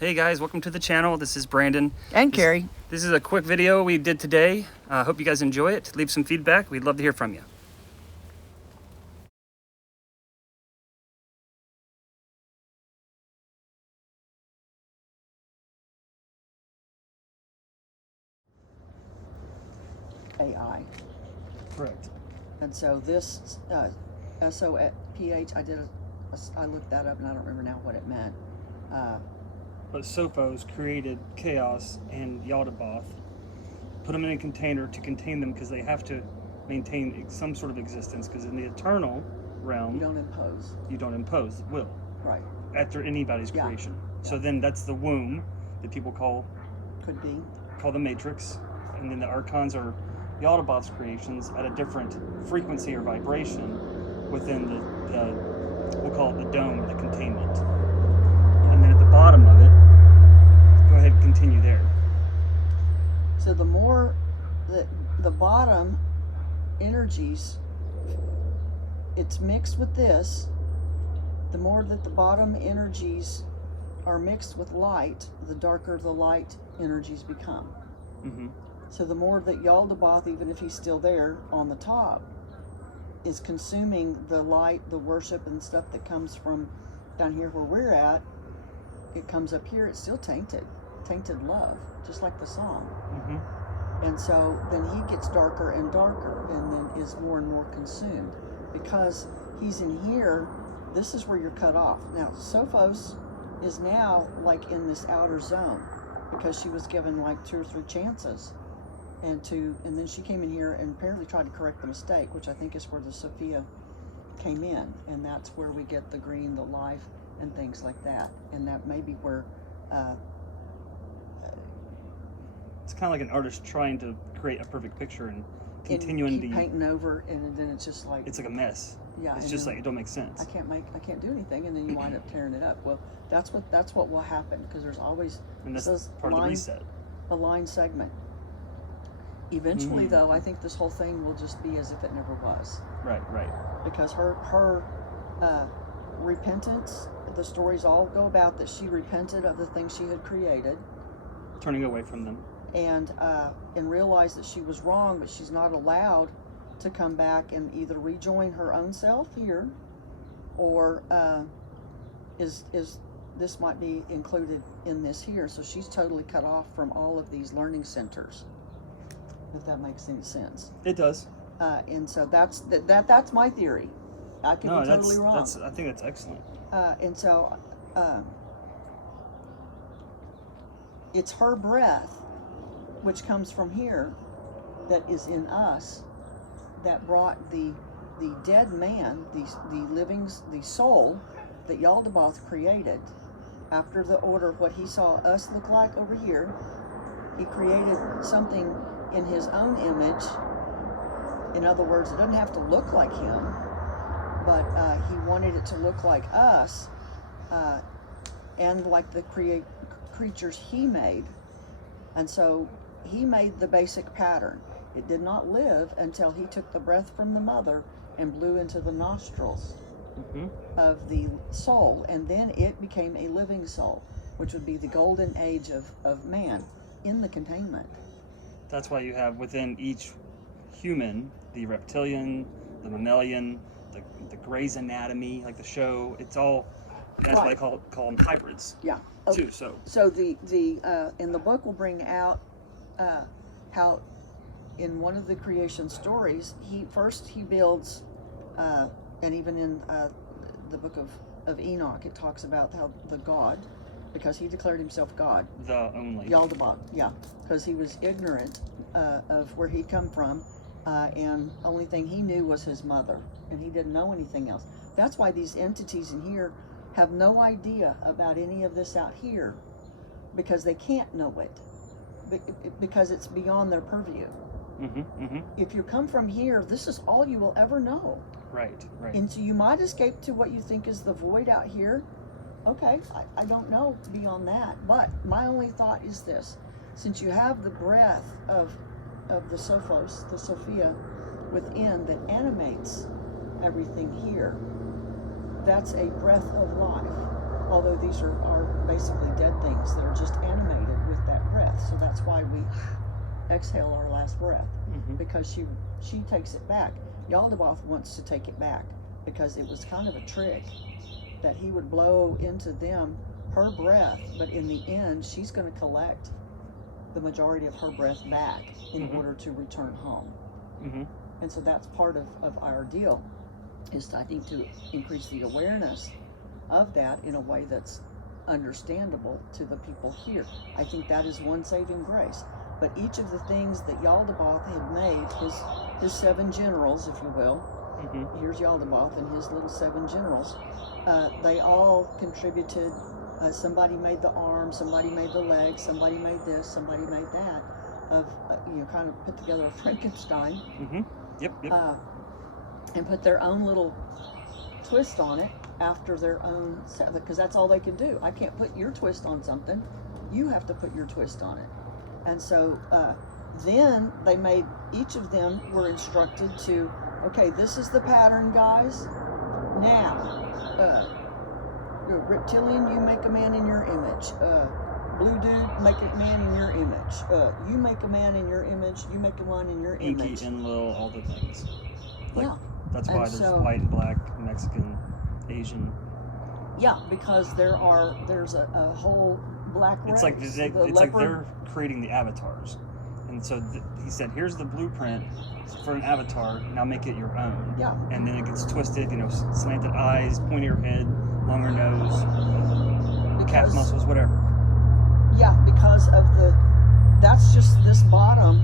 Hey guys, welcome to the channel. This is Brandon. And Carrie. This is a quick video we did today. Hope you guys enjoy it. Leave some feedback. We'd love to hear from you. AI. Correct. And so this SOPH, I looked that up and I don't remember now what it meant. But Sophos created Chaos and Yaldabaoth, put them in a container to contain them because they have to maintain some sort of existence, because in the eternal realm, You don't impose. Will. Right. After anybody's creation. So then that's the womb that people call the Matrix, and then the Archons are Yaldabaoth's creations at a different frequency or vibration within the we'll call it the dome or the containment. And then at the bottom of it, go ahead and continue there. So the more the bottom energies, it's mixed with this, the more that the bottom energies are mixed with light, the darker the light energies become. Mm-hmm. So the more that Yaldabaoth, even if he's still there on the top, is consuming the light, the worship and stuff that comes from down here where we're at, it comes up here, it's still tainted love, just like the song. Mm-hmm. And so then he gets darker and darker and then is more and more consumed. Because he's in here, this is where you're cut off. Now, Sophos is now like in this outer zone because she was given like 2 or 3 chances. And then she came in here and apparently tried to correct the mistake, which I think is where the Sophia came in. And that's where we get the green, the life, and things like that. And that may be where... it's kind of like an artist trying to create a perfect picture and continuing to painting over, and then it's just like... It's like a mess. Yeah, it's just like, it don't make sense. I can't do anything, and then you wind up tearing it up. Well, that's what will happen, because there's always... And that's part of the reset. A line segment. Eventually, though, I think this whole thing will just be as if it never was. Right. Because her repentance, the stories all go about that she repented of the things she had created. Turning away from them. And realized that she was wrong, but she's not allowed to come back and either rejoin her own self here, or this might be included in this here. So she's totally cut off from all of these learning centers, if that makes any sense. It does. And so that's my theory. I could be totally wrong. I think that's excellent. And so it's her breath, which comes from here, that is in us, that brought the dead man, the soul that Yaldabaoth created after the order of what he saw us look like over here. He created something in his own image. In other words, it doesn't have to look like him, but he wanted it to look like us, and like the creatures he made. And so he made the basic pattern. It did not live until he took the breath from the mother and blew into the nostrils of the soul, and then it became a living soul, which would be the golden age of man in the containment. That's why you have within each human the reptilian, the mammalian, the Grey's Anatomy, like the show. It's all, that's why I call them hybrids. Yeah. Too. So the in the book will bring out how in one of the creation stories he builds, and even in the book of Enoch it talks about how the God, because he declared himself God, the only Yaldabaoth, because he was ignorant of where he'd come from, and only thing he knew was his mother, and he didn't know anything else. That's why these entities in here have no idea about any of this out here, because they can't know it, because it's beyond their purview. If you come from here, this is all you will ever know. Right. And so you might escape to what you think is the void out here. Okay, I don't know beyond that, but my only thought is this: since you have the breath of the Sophos, the Sophia, within that animates everything here, that's a breath of life. although these are basically dead things that are just animated with that breath. So that's why we exhale our last breath, because she takes it back. Yaldabaoth wants to take it back because it was kind of a trick that he would blow into them her breath, but in the end she's going to collect the majority of her breath back in order to return home. And so that's part of our deal, is to, I think, to increase the awareness of that in a way that's understandable to the people here. I think that is one saving grace. But each of the things that Yaldabaoth had made, his 7 generals, if you will, here's Yaldabaoth and his little 7 generals, they all contributed. Somebody made the arm, somebody made the leg, somebody made this, somebody made that, of kind of put together a Frankenstein. Yep. And put their own little twist on it after their own, because that's all they can do. I can't put your twist on something. You have to put your twist on it. And so then they made, each of them were instructed to, okay, this is the pattern, guys. Now, reptilian, you make a man in your image. Blue dude, make a man in your image. You make a man in your image. You make a man in your image. Inky, Enlil, all the things. Like, yeah. That's why there's white and black, Mexican, Asian. Yeah, because there's a whole black race. It's like they're creating the avatars. And so he said, here's the blueprint for an avatar, now make it your own. Yeah. And then it gets twisted, slanted eyes, pointier head, longer nose, calf muscles, whatever. Yeah, because of that's just this bottom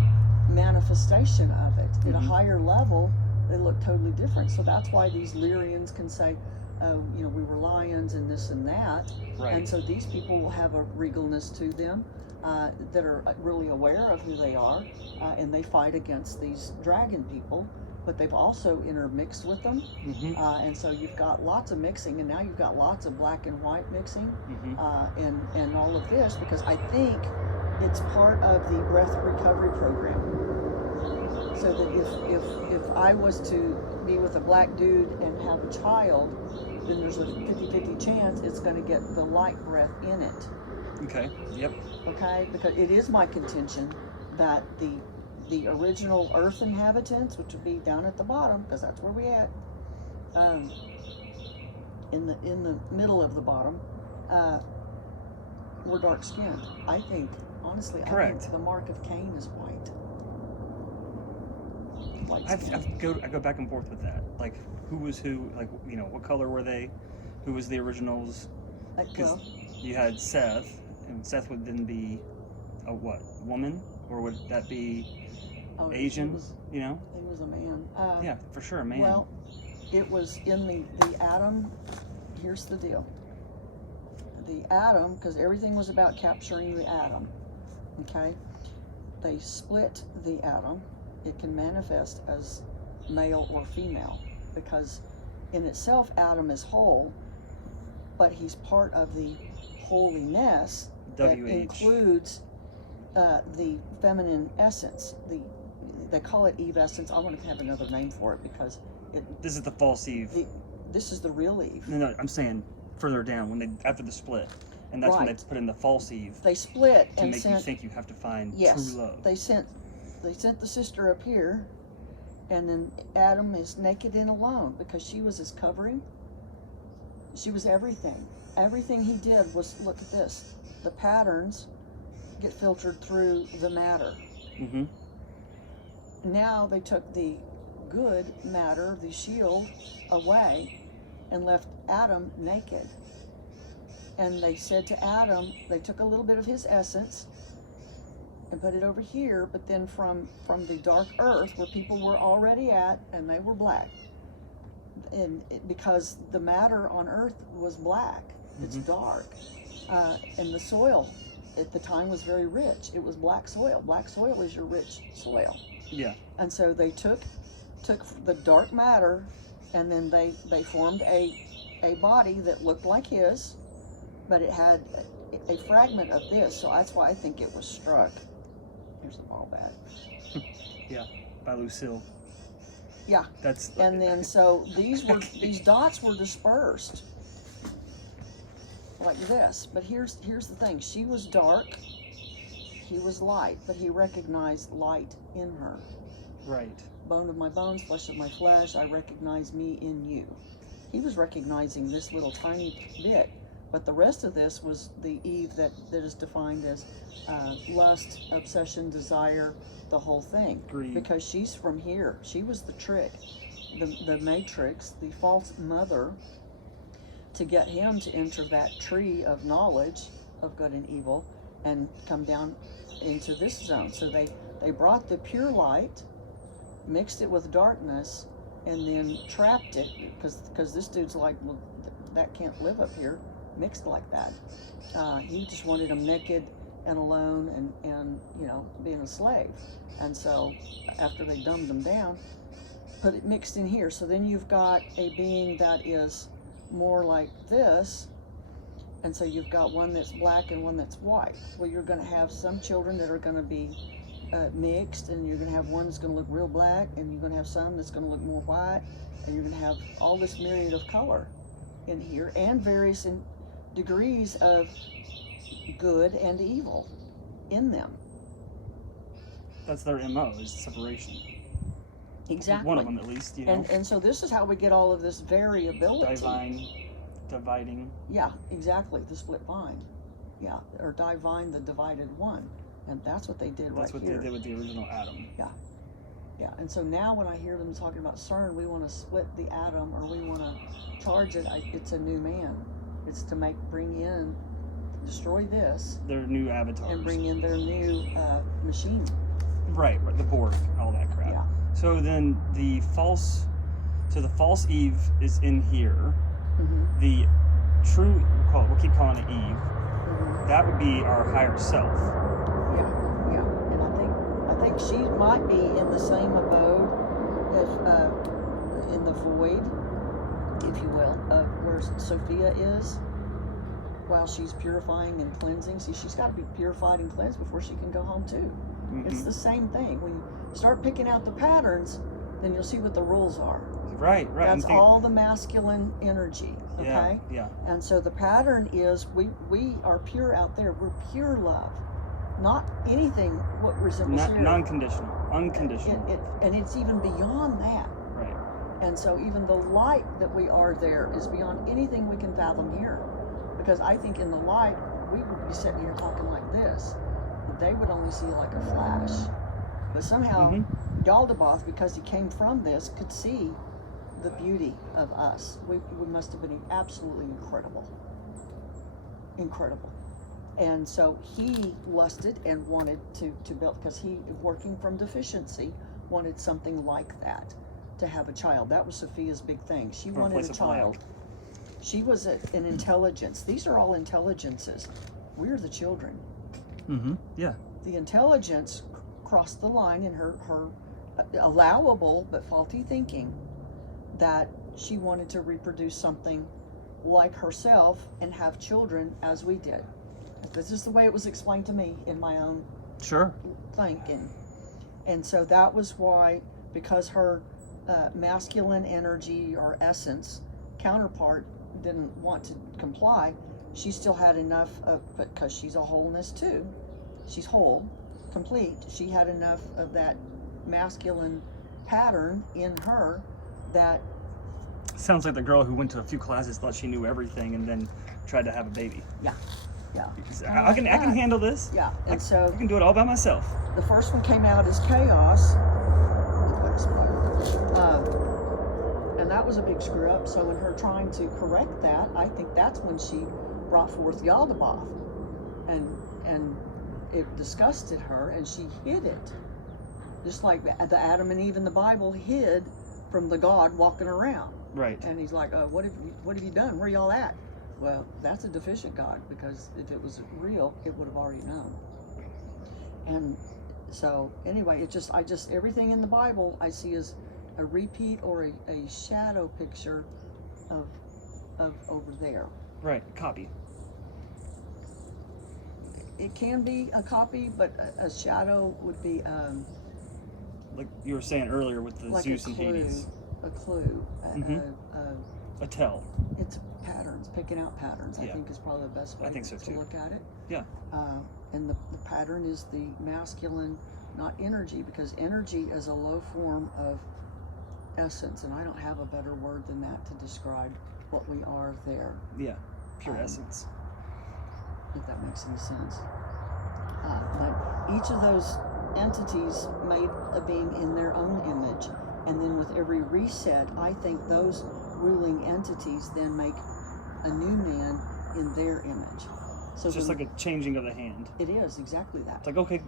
manifestation of it. At a higher level, they look totally different. So that's why these Lyrians can say, we were lions and this and that. Right. And so these people will have a regalness to them that are really aware of who they are, and they fight against these dragon people, but they've also intermixed with them. And so you've got lots of mixing, and now you've got lots of black and white mixing, and all of this, because I think it's part of the breath recovery program. So that if I was to be with a black dude and have a child, then there's a 50-50 chance it's going to get the light breath in it. Okay. Yep. Okay, because it is my contention that the original Earth inhabitants, which would be down at the bottom, because that's where we at, in the middle of the bottom, were dark skinned. I think, honestly, correct. I think the mark of Cain is white. I go back and forth with that. Like, who was who? Like, what color were they? Who was the originals? Because you had Seth, and Seth would then be a what? Woman, or would that be Asian? He was a man. Yeah, for sure, a man. Well, it was in the atom. Here's the deal. The atom, because everything was about capturing the atom. Okay, they split the atom. It can manifest as male or female, because in itself Adam is whole, but he's part of the holiness that includes the feminine essence. They call it Eve essence. I want to have another name for it because this is the false Eve. This is the real Eve. No, I'm saying further down after the split, and that's when they put in the false Eve. They split to make you think you have to find true love. They sent the sister up here, and then Adam is naked and alone because she was his covering. She was everything. Everything he did was, look at this, the patterns get filtered through the matter. Now they took the good matter, the shield, away and left Adam naked. And they said to Adam, they took a little bit of his essence and put it over here, but then from the dark earth where people were already at, and they were black, and because the matter on earth was black, it's dark, and the soil at the time was very rich. It was black soil. Black soil is your rich soil. Yeah. And so they took the dark matter, and then they formed a body that looked like his, but it had a fragment of this. So that's why I think it was struck. Here's the ball bat. Yeah, by Lucille. Yeah. And then so these dots were dispersed. like this. But here's the thing. She was dark. He was light, but he recognized light in her. Right. Bone of my bones, flesh of my flesh, I recognize me in you. He was recognizing this little tiny bit, but the rest of this was the Eve that is defined as lust, obsession, desire, the whole thing. Greed. Because she's from here. She was the trick, the matrix, the false mother, to get him to enter that tree of knowledge of good and evil and come down into this zone. So they brought the pure light, mixed it with darkness, and then trapped it, because this dude's like, well, that can't live up here mixed like that. He just wanted him naked and alone and being a slave. And so after they dumbed him down, put it mixed in here. So then you've got a being that is more like this, and so you've got one that's black and one that's white. Well, you're going to have some children that are going to be mixed, and you're going to have one that's going to look real black, and you're going to have some that's going to look more white, and you're going to have all this myriad of color in here, and various degrees of good and evil in them. That's their MO, is separation. Exactly. One of them, at least. And so this is how we get all of this variability. Dividing. Yeah, exactly. The split vine. Yeah, or divine, the divided one. And that's what they did right here. That's what they did with the original Adam. Yeah. Yeah, and so now when I hear them talking about CERN, we want to split the atom, or we want to charge it. It's a new man. It's to destroy this. Their new avatars. And bring in their new machine. Right, the Borg, all that crap. Yeah. So then the false Eve is in here. Mm-hmm. The true, we'll keep calling it Eve. Mm-hmm. That would be our higher self. Yeah. And I think she might be in the same abode as in the void, if you will, of where Sophia is, while she's purifying and cleansing. See, she's got to be purified and cleansed before she can go home too. Mm-hmm. It's the same thing. When you start picking out the patterns, then you'll see what the rules are. Right. That's all the masculine energy, okay? Yeah. And so the pattern is we are pure out there. We're pure love. Not anything what resembles here. Non-conditional, unconditional. And it's even beyond that. Right. And so even the light that we are there is beyond anything we can fathom here. Because I think in the light, we would be sitting here talking like this. They would only see like a flash. But somehow, Yaldabaoth, because he came from this, could see the beauty of us. We must have been absolutely incredible. And so he lusted and wanted to build, because he, working from deficiency, wanted something like that, to have a child. That was Sophia's big thing. She wanted a child. She was an intelligence. These are all intelligences. We're the children. Mm-hmm. Yeah. The intelligence crossed the line in her allowable but faulty thinking, that she wanted to reproduce something like herself and have children as we did. This is the way it was explained to me in my own thinking. And so that was why, because her masculine energy or essence counterpart didn't want to comply, she still had enough of, because she's a wholeness too. She's whole, complete. She had enough of that masculine pattern in her that... Sounds like the girl who went to a few classes, thought she knew everything, and then tried to have a baby. Yeah. I can handle this. Yeah, and so... I can do it all by myself. The first one came out as chaos. And that was a big screw up. So in her trying to correct that, I think that's when she brought forth Yaldabaoth. And it disgusted her, and she hid it. Just like the Adam and Eve in the Bible hid from the God walking around. Right. And he's like, what have you done? Where y'all at? Well, that's a deficient God, because if it was real, it would have already known. And so anyway, I just everything in the Bible I see as a repeat or a shadow picture of over there. Right, copy. It can be a copy, but a shadow would be like you were saying earlier with the like Zeus and Hades. A clue. A tell. It's patterns. picking out patterns. I think is probably the best way to look at it. Yeah. And the pattern is the masculine, not energy, because energy is a low form of essence, and I don't have a better word than that to describe what we are there. Yeah, pure essence. If that makes any sense. But each of those entities made a being in their own image, and then with every reset, I think those ruling entities then make a new man in their image. So it's just like a changing of the hand. It is exactly that. It's like, okay,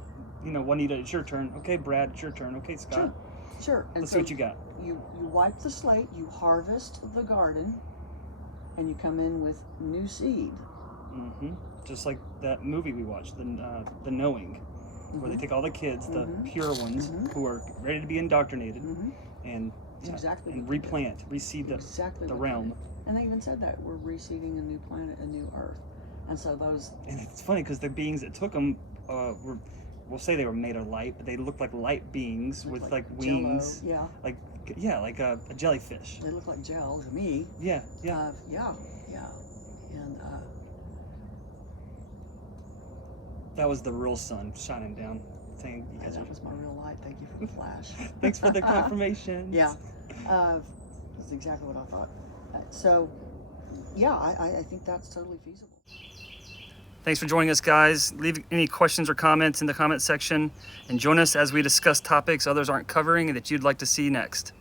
Juanita, it's your turn. Okay, Brad, it's your turn. Okay, Scott. Sure. And let's see what you got. You wipe the slate, you harvest the garden, and you come in with new seed. Mm-hmm. Just like that movie we watched, the Knowing, where they take all the kids, the pure ones, who are ready to be indoctrinated, and replant, reseed the realm. And they even said that we're reseeding a new planet, a new Earth, and so those. And it's funny because the beings that took them we'll say they were made of light, but they looked like light beings with like wings. Jello, like a jellyfish. They look like gel to me. Yeah. And that was the real sun shining down. Saying you guys that was my real light. Thank you for the flash. Thanks for the confirmation. Yeah, that's exactly what I thought. So, yeah, I think that's totally feasible. Thanks for joining us, guys. Leave any questions or comments in the comment section, and join us as we discuss topics others aren't covering and that you'd like to see next.